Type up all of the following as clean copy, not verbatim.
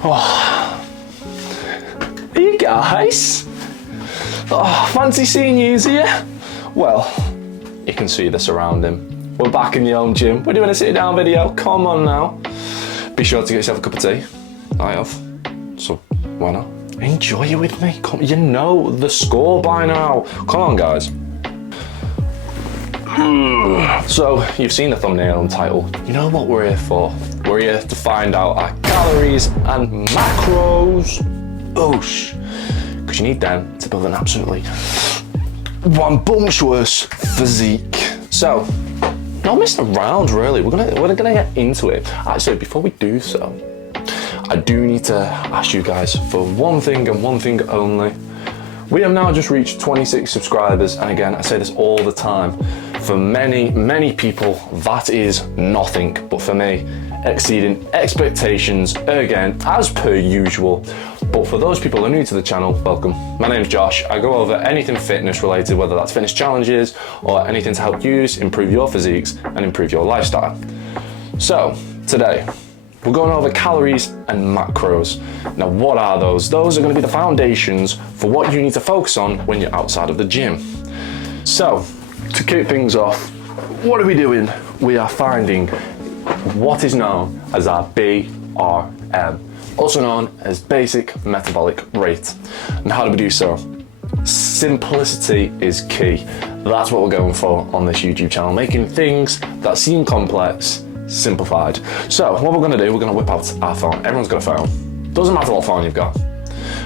Oh, hey guys. Oh, fancy seeing you here. Well, you can see the surrounding. We're back in the old gym. We're doing a sit down video. Come on now. Be sure to get yourself a cup of tea. I have. So why not? Enjoy it with me. Come, you know the score by now. Come on, guys. So you've seen the thumbnail and title. You know what we're here for. We're here to find out our calories and macros. Oosh. Because you need them to build an absolutely rambunctious physique. So, no messing around really. We're gonna get into it. Actually, before we do so, I do need to ask you guys for one thing and one thing only. We have now just reached 26 subscribers, and again, I say this all the time. For many people, that is nothing, but for me, exceeding expectations again, as per usual. But for those people who are new to the channel, welcome. My name's Josh. I go over anything fitness related, whether that's fitness challenges or anything to help you improve your physiques and improve your lifestyle. So today, we're going over calories and macros. Now, what are those? Those are going to be the foundations for what you need to focus on when you're outside of the gym. So, to kick things off, what are we doing? We are finding what is known as our BRM, also known as basic metabolic rate. And how do we do so? Simplicity is key. That's what we're going for on this YouTube channel, making things that seem complex simplified. So what we're going to do, we're going to whip out our phone. Everyone's got a phone. Doesn't matter what phone you've got,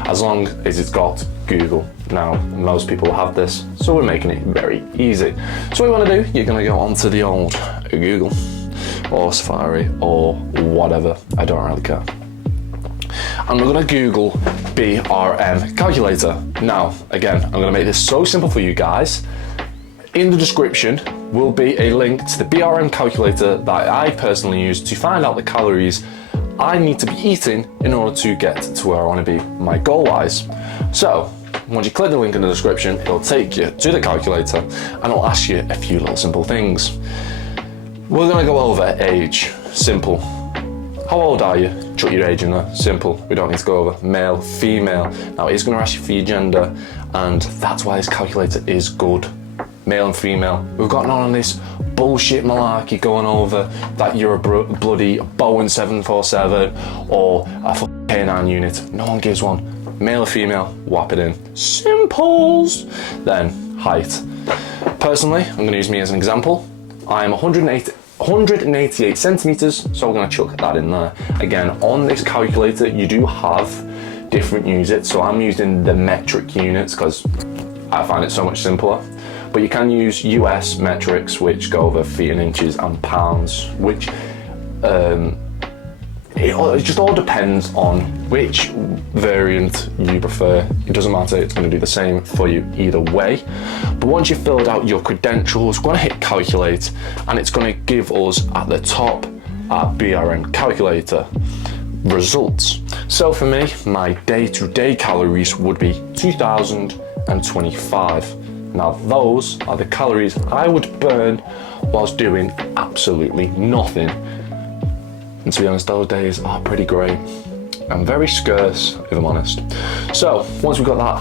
as long as it's got Google. Now, most people have this, so we're making it very easy. So what you want to do, you're going to go onto the old Google or Safari or whatever, I don't really care. And we're going to Google BRM calculator. Now, again, I'm going to make this so simple for you guys. In the description will be a link to the BRM calculator that I personally use to find out the calories I need to be eating in order to get to where I want to be, my goal-wise. So, once you click the link in the description, it'll take you to the calculator and it'll ask you a few little simple things. We're going to go over age. Simple. How old are you? Chuck your age in there. Simple. We don't need to go over male, female. Now, it's going to ask you for your gender, and that's why this calculator is good. Male and female. We've got none of this bullshit malarkey going over that you're a bloody Boeing 747 or a K9 unit. No one gives one. Male or female, whap it in. Simples. Then, height. Personally, I'm going to use me as an example. I'm 188 centimeters, so we're going to chuck that in there. Again, on this calculator, you do have different units, so I'm using the metric units because I find it so much simpler. But you can use US metrics, which go over feet and inches and pounds, which it just all depends on which variant you prefer. It doesn't matter, it's going to do the same for you either way. But once you've filled out your credentials, we're going to hit calculate, and it's going to give us at the top our BRM calculator results. So for me, my day-to-day calories would be 2025. Now those are the calories I would burn whilst doing absolutely nothing. And to be honest, those days are pretty great and very scarce, if I'm honest. So once we've got that,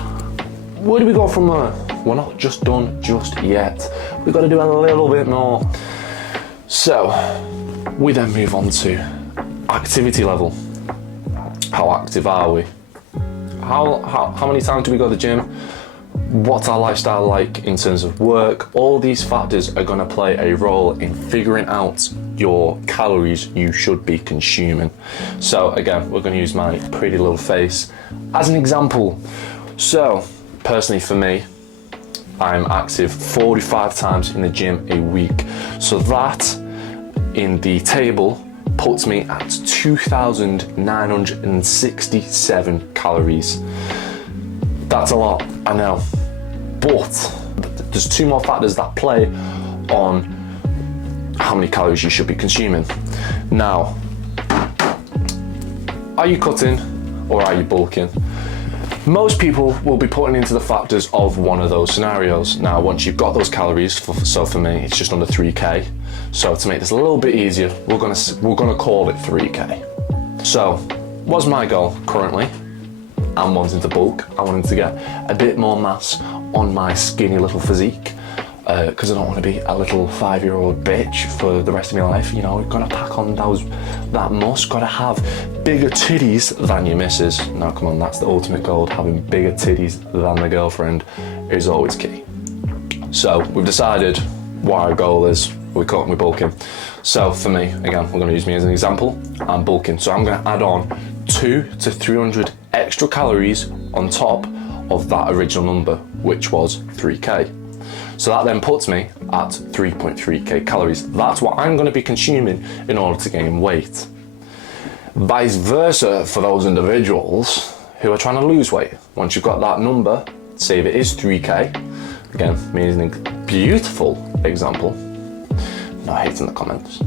where do we go from there? We're not just done just yet. We've got to do a little bit more. So we then move on to activity level. How active are we? How many times do we go to the gym? What's our lifestyle like in terms of work? All these factors are going to play a role in figuring out your calories you should be consuming. So again, we're going to use my pretty little face as an example. So personally for me, I'm active 45 times in the gym a week. So that in the table puts me at 2,967 calories. That's a lot, I know. But there's two more factors that play on how many calories you should be consuming. Now, are you cutting or are you bulking? Most people will be putting into the factors of one of those scenarios. Now, once you've got those calories, so for me, it's just under 3K. So to make this a little bit easier, we're gonna call it 3K. So what's my goal currently? I'm wanting to bulk. I wanted to get a bit more mass on my skinny little physique, because I don't want to be a little 5-year-old bitch for the rest of my life. You know, you've got to pack on that muscle, got to have bigger titties than your missus. Now, come on, that's the ultimate goal. Having bigger titties than the girlfriend is always key. So we've decided what our goal is. We're bulking. So for me, again, we're going to use me as an example. I'm bulking, so I'm going to add on 200 to 300 extra calories on top of that original number, which was 3k. So that then puts me at 3.3k calories. That's what I'm going to be consuming in order to gain weight. Vice versa for those individuals who are trying to lose weight. Once you've got that number, say if it is 3k, again, me as a beautiful example, no hate in the comments,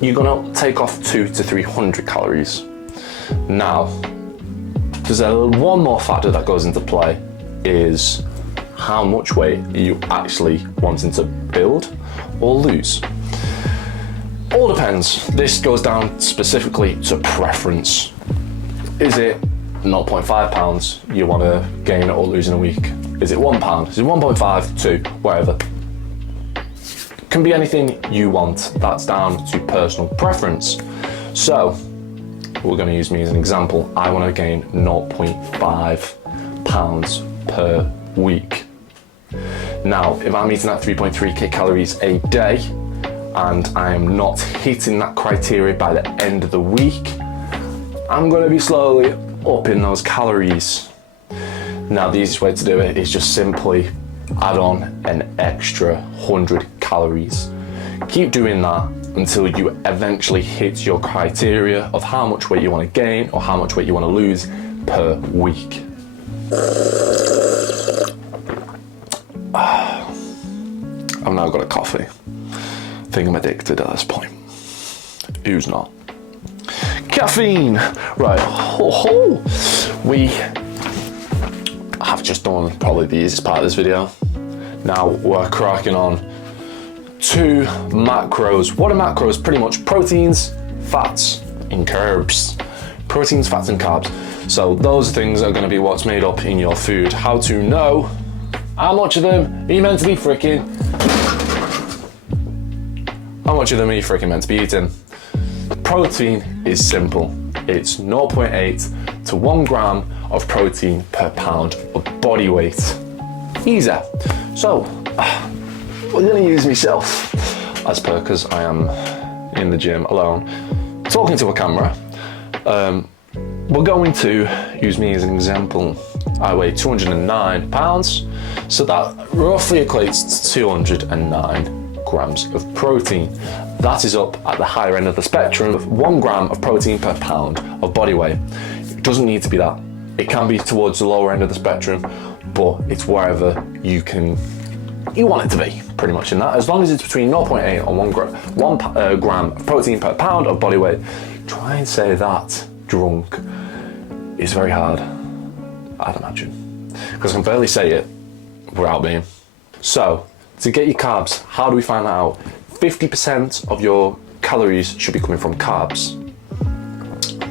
you're going to take off 200 to 300 calories. Now, there's one more factor that goes into play, is how much weight are you actually wanting to build or lose. All depends. This goes down specifically to preference. Is it 0.5 pounds you want to gain or lose in a week? Is it 1 pound? Is it 1.5, 2, whatever? Can be anything you want. That's down to personal preference. So we're going to use me as an example. I want to gain 0.5 pounds per week. Now, if I'm eating at 3.3k calories a day and I am not hitting that criteria by the end of the week, I'm going to be slowly upping those calories. Now, the easiest way to do it is just simply add on an extra 100 calories. Keep doing that until you eventually hit your criteria of how much weight you want to gain or how much weight you want to lose per week. I've now got a coffee. I think I'm addicted at this point. Who's not? Caffeine! Right, we have just done probably the easiest part of this video. Now we're cracking on 2 macros. What are macros? Pretty much proteins, fats, and carbs. Proteins, fats, and carbs. So those things are going to be what's made up in your food. How to know how much of them are you meant to be freaking? How much of them are you freaking meant to be eating? Protein is simple. It's 0.8 to 1 gram of protein per pound of body weight. Easy. So we're going to use myself as per, because I am in the gym alone talking to a camera. We're going to use me as an example. I weigh 209 pounds, so that roughly equates to 209 grams of protein. That is up at the higher end of the spectrum of 1 gram of protein per pound of body weight. It doesn't need to be that. It can be towards the lower end of the spectrum, but it's wherever you want it to be, pretty much in that. As long as it's between 0.8 and 1 gram of protein per pound of body weight. Try and say that drunk is very hard, I'd imagine, because I can barely say it without being. So, to get your carbs, how do we find that out? 50% of your calories should be coming from carbs.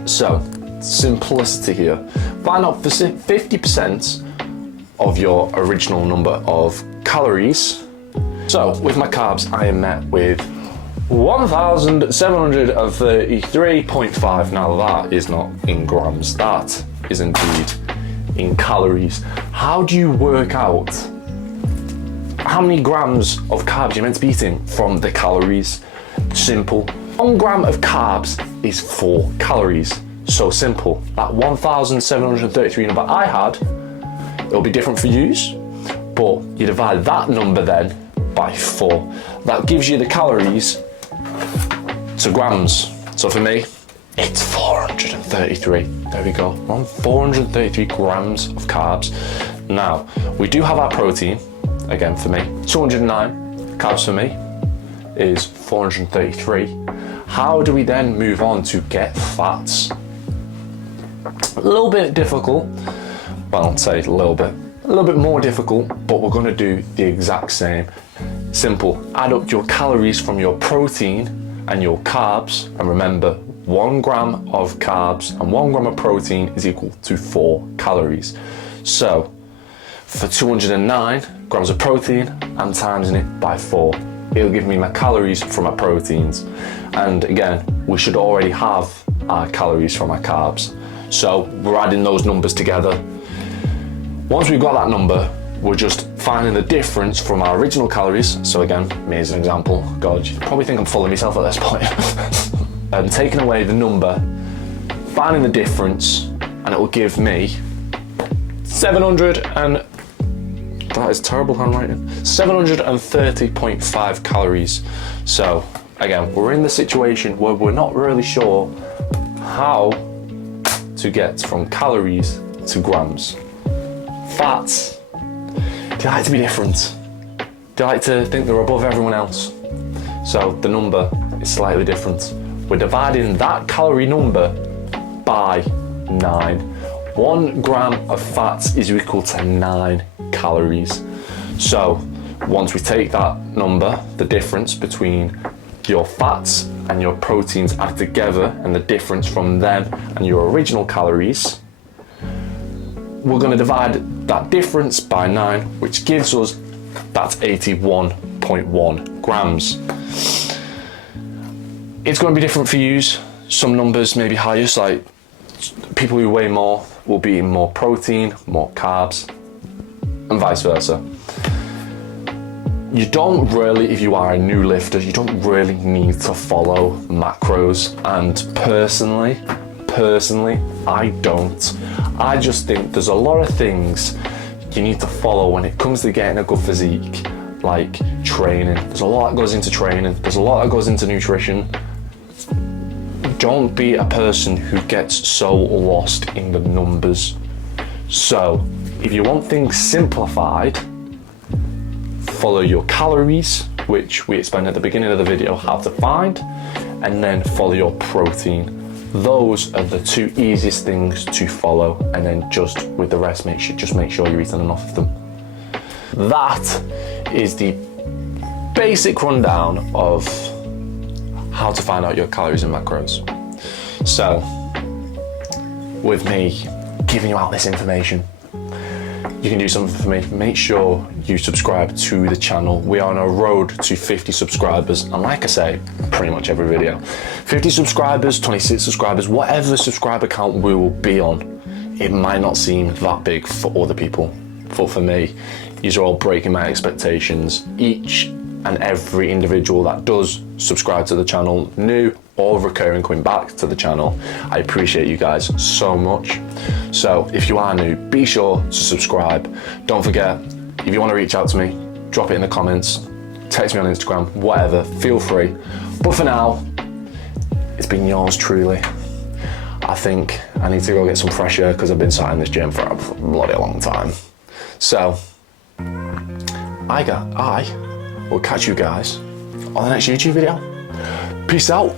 So, simplicity here. Find out 50% of your original number of calories. So, with my carbs, I am met with 1,733.5. Now that is not in grams, that is indeed in calories. How do you work out how many grams of carbs you're meant to be eating from the calories? Simple. 1 gram of carbs is 4 calories. So simple. That 1,733 number I had, it'll be different for yous, but you divide that number then by 4. That gives you the calories to grams. So for me, it's 433. There we go. We're on 433 grams of carbs. Now, we do have our protein. Again, for me, 209 carbs for me is 433. How do we then move on to get fats? A little bit difficult. Well, I'll say a little bit more difficult, but we're going to do the exact same. Simple. Add up your calories from your protein and your carbs, and remember, 1 gram of carbs and 1 gram of protein is equal to 4 calories. So for 209 grams of protein, I'm timesing it by 4. It'll give me my calories from my proteins. And again, we should already have our calories from our carbs. So we're adding those numbers together. Once we've got that number, we're just finding the difference from our original calories. So again, me as an example, God, you probably think I'm full of myself at this point. And taking away the number, finding the difference, and it will give me 700 and, that is terrible handwriting, 730.5 calories. So again, we're in the situation where we're not really sure how to get from calories to grams. Fats, they like to be different. They like to think they're above everyone else. So the number is slightly different. We're dividing that calorie number by 9. 1 gram of fats is equal to 9 calories. So once we take that number, the difference between your fats and your proteins add together and the difference from them and your original calories, we're going to divide that difference by 9, which gives us that 81.1 grams. It's going to be different for you. Some numbers may be higher, so like people who weigh more will be eating more protein, more carbs, and vice versa. You don't really, if you are a new lifter, you don't really need to follow macros. And personally, I don't. I just think there's a lot of things you need to follow when it comes to getting a good physique, like training. There's a lot that goes into training. There's a lot that goes into nutrition. Don't be a person who gets so lost in the numbers. So if you want things simplified, follow your calories, which we explained at the beginning of the video how to find, and then follow your protein. Those are the 2 easiest things to follow, and then just with the rest, make sure you're eating enough of them. That is the basic rundown of how to find out your calories and macros. So with me giving you out this information, you can do something for me. Make sure you subscribe to the channel. We are on a road to 50 subscribers. And like I say, pretty much every video, 50 subscribers, 26 subscribers, whatever subscriber count we will be on, it might not seem that big for other people. But for me, these are all breaking my expectations. Each and every individual that does subscribe to the channel, new or recurring, coming back to the channel, I appreciate you guys so much. So if you are new, be sure to subscribe. Don't forget, if you want to reach out to me, drop it in the comments, text me on Instagram, whatever, feel free. But for now, it's been yours truly. I think I need to go get some fresh air because I've been sat in this gym for a bloody long time. So I will catch you guys on the next YouTube video. Peace out.